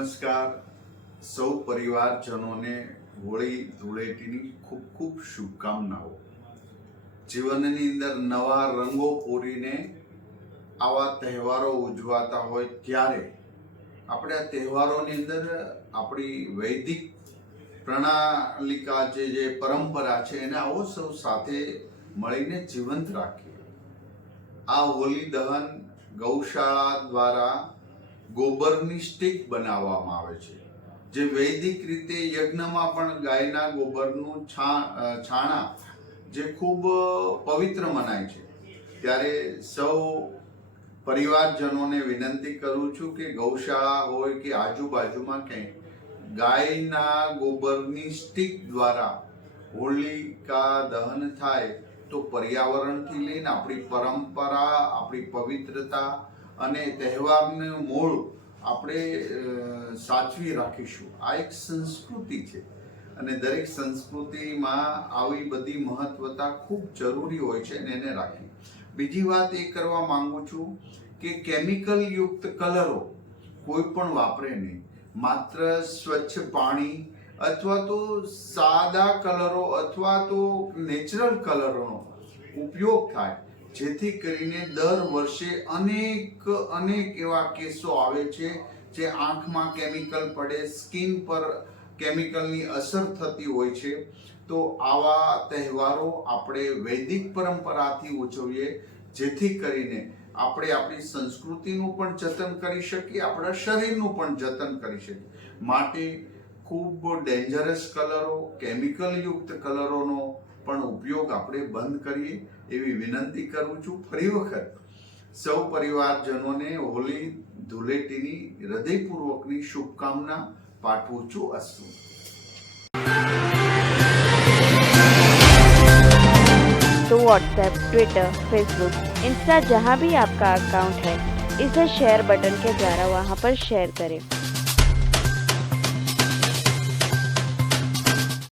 નમસ્કાર સૌ પરિવારજનોને હોળી ધૂળેટીની ખૂબ ખૂબ શુભકામનાઓ। જીવનની અંદર નવા રંગો પૂરીને આવા તહેવારો ઉજવાતા હોય ત્યારે આપણે આ તહેવારોની અંદર આપણી વૈદિક પ્રણાલિકા જે પરંપરા છે એને આવો સૌ સાથે મળીને જીવંત રાખીએ। આ હોળી દહન ગૌશાળા દ્વારા ગોબરની સ્ટીક બનાવવામાં આવે છે, જે વૈદિક રીતે યજ્ઞમાં પણ ગાયના ગોબરનું છાણા જે ખૂબ પવિત્ર મનાય છે। ત્યારે સૌ પરિવારજનોને વિનંતી કરું છું કે ગૌશાળા હોય કે આજુબાજુમાં ક્યાંય ગાયના ગોબરની સ્ટીક દ્વારા હોલિકા દહન થાય તો પર્યાવરણથી લઈને આપણી પરંપરા, આપણી પવિત્રતા અને તહેવારનું મૂળ આપણે સાચવી રાખીશું। આ એક સંસ્કૃતિ છે અને દરેક સંસ્કૃતિમાં આવી બધી મહત્વતા ખૂબ જરૂરી હોય છે અને એને રાખી। બીજી વાત એ કરવા માંગુ છું કે કેમિકલ યુક્ત કલરો કોઈ પણ વાપરે નહીં, માત્ર સ્વચ્છ પાણી અથવા તો સાદા કલરો અથવા તો નેચરલ કલરોનો ઉપયોગ થાય, જેથી કરીને દર વર્ષે અનેક એવા કેસો આવે છે જે આંખમાં કેમિકલ પડે, સ્કિન પર કેમિકલની અસર થતી હોય છે। તો આવા તહેવારો આપણે વૈદિક પરંપરાથી ઉજવીએ, જેથી કરીને આપણે આપણી સંસ્કૃતિનું પણ જતન કરી શકીએ, આપણા શરીરનું પણ જતન કરી શકીએ। માટે ખૂબ ડેન્જરસ કલરો, કેમિકલ યુક્ત કલરોનો પણ ઉપયોગ આપણે બંધ કરીએ એવી વિનંતી કરું છું। ફરી વખત સૌ પરિવારજનોને હોળી ધૂળેટીની હૃદયપૂર્વકની શુભકામના પાઠવું છું। અસ્તુ। तो व्हाट्सएप, ट्विटर, फेसबुक, इंस्टा जहाँ भी आपका अकाउंट है, इसे शेयर बटन के द्वारा वहाँ पर शेयर करें।